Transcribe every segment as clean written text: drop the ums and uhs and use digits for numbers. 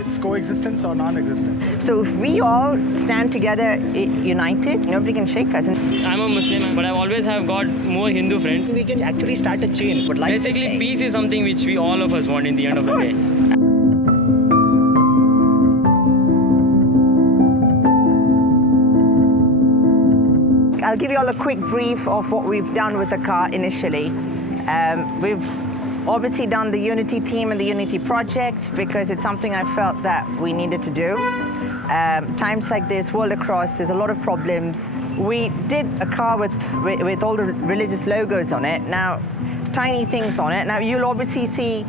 It's coexistence or non-existent. So if we all stand together, united, nobody can shake us. I'm a Muslim, but I always have got more Hindu friends. We can actually start a chain. Would like to Basically, say. peace is something which we all of us want in the end of the day. I'll give you all a quick brief of what we've done with the car initially. We've obviously done the Unity theme and the Unity project because it's something I felt that we needed to do. Times like this, world across, there's a lot of problems. We did a car with all the religious logos on it. Now, tiny things on it. Now, you'll obviously see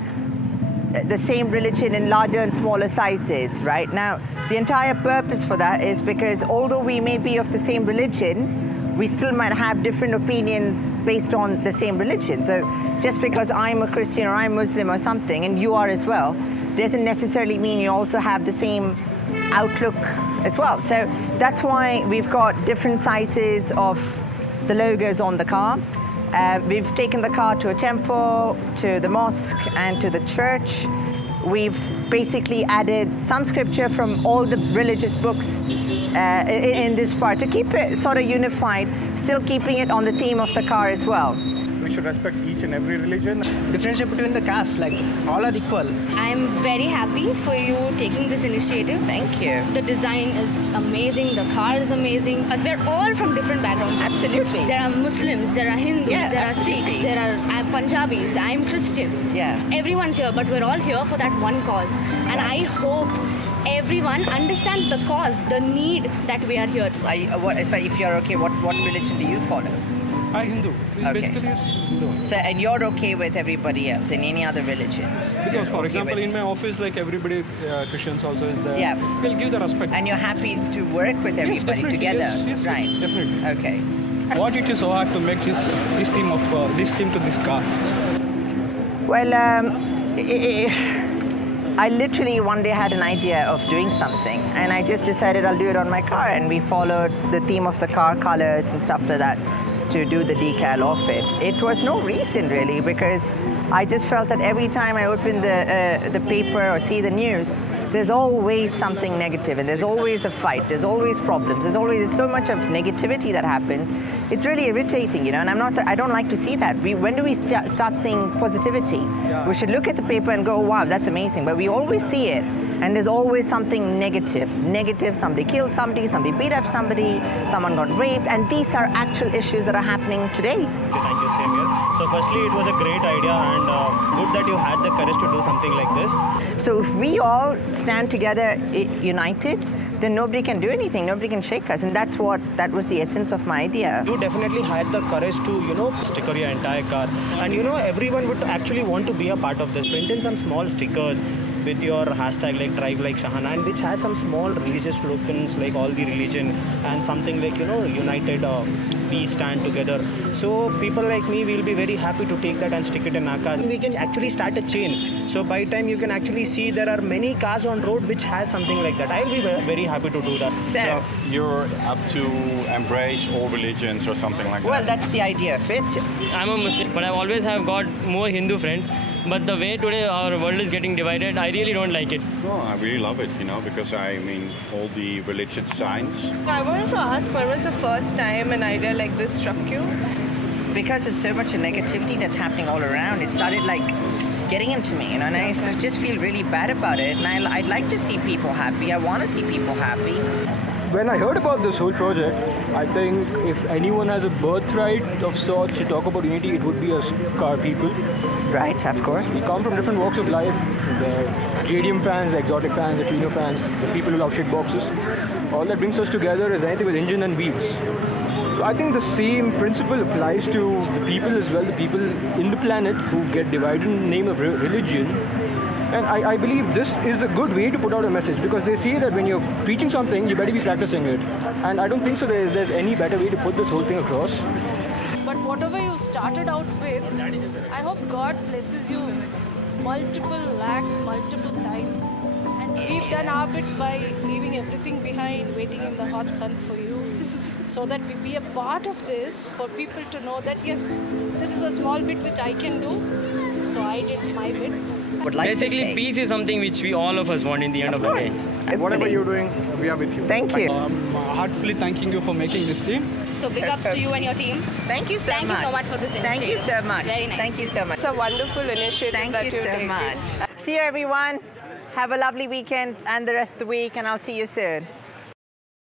the same religion in larger and smaller sizes, right? Now, the entire purpose for that is because although we may be of the same religion, we still might have different opinions based on the same religion. So just because I'm a Christian or I'm Muslim or something, and you are as well, doesn't necessarily mean you also have the same outlook as well. So that's why we've got different sizes of the logos on the car. We've taken the car to a temple, to the mosque, and to the church. We've basically added some scripture from all the religious books in this part to keep it sort of unified, still keeping it on the theme of the car as well. We should respect each and every religion. Differentiate between the castes, like all are equal. I'm very happy for you taking this initiative. Thank you. The design is amazing, the car is amazing. As we're all from different backgrounds. Absolutely. There are Muslims, there are Hindus, Yeah, there are absolutely. Sikhs, there are Punjabis, I'm Christian. Yeah. Everyone's here, but we're all here for that one cause. And I hope everyone understands the cause, the need that we are here. If you're okay, what religion do you follow? I'm Hindu. Okay. Basically, yes, Hindu. So, and you're okay with everybody else in any other religions? Because, You're for okay example, with- in my office, like everybody, Christians also is there. Yeah. We'll give the respect. And you're happy to work with Yes, everybody definitely. together, Yes, right? definitely. Okay. What it is so hard to make this theme to this car? Well, I literally one day had an idea of doing something, and I just decided I'll do it on my car, and we followed the theme of the car colors and stuff like that to do the decal of it. It was no reason really, because I just felt that every time I open the paper or see the news, there's always something negative, and there's always a fight, there's always problems, there's always so much of negativity that happens. It's really irritating, you know, and I don't like to see that. When do we start seeing positivity? We should look at the paper and go, wow, that's amazing, but we always see it, and there's always something negative. Somebody killed somebody beat up somebody, someone got raped, and these are actual issues that are happening today. Thank you, same here. So firstly, it was a great idea and good that you had the courage to do something like this. So if we all stand together united, then nobody can do anything, nobody can shake us, and that was the essence of my idea. You definitely had the courage to, sticker your entire car. And, everyone would actually want to be a part of this. Print in some small stickers with your hashtag like Tribe Like Shahana, and which has some small religious slogans like all the religion and something like, united we stand together. So people like me will be very happy to take that and stick it in our car. We can actually start a chain. So by time you can actually see there are many cars on road which has something like that. I'll be very happy to do that. So, You're up to embrace all religions or something like well, that? that's the idea of it. I'm a Muslim, but I always have got more Hindu friends. But the way today our world is getting divided, I really don't like it. No, I really love it, because all the religious signs. I wanted to ask, when was the first time an idea like this struck you? Because there's so much negativity that's happening all around, it started like getting into me, and I just feel really bad about it, and I'd like to see people happy. I want to see people happy. When I heard about this whole project, I think if anyone has a birthright of sorts to talk about unity, it would be us car people. Right, of course. We come from different walks of life. The JDM fans, the exotic fans, the Trino fans, the people who love shit boxes. All that brings us together is anything with engine and wheels. So I think the same principle applies to the people as well, the people in the planet who get divided in the name of religion. And I believe this is a good way to put out a message, because they say that when you're preaching something, you better be practicing it. And I don't think so there's any better way to put this whole thing across. But whatever you started out with, I hope God blesses you multiple times. And we've done our bit by leaving everything behind, waiting in the hot sun for you, so that we be a part of this, for people to know that yes, this is a small bit which I can do. So I did my bit. would like Basically, to say. peace is something which we all of us want in the end of the day. Whatever you're doing, we are with you. Thank you. Heartfully thanking you for making this team. So big ups to you and your team. Thank you so Thank much. you so much for this initiative. Thank you so much. Very nice. Thank you so much. It's a wonderful initiative Thank that you you're so taking. much. See you, everyone. Have a lovely weekend and the rest of the week, and I'll see you soon.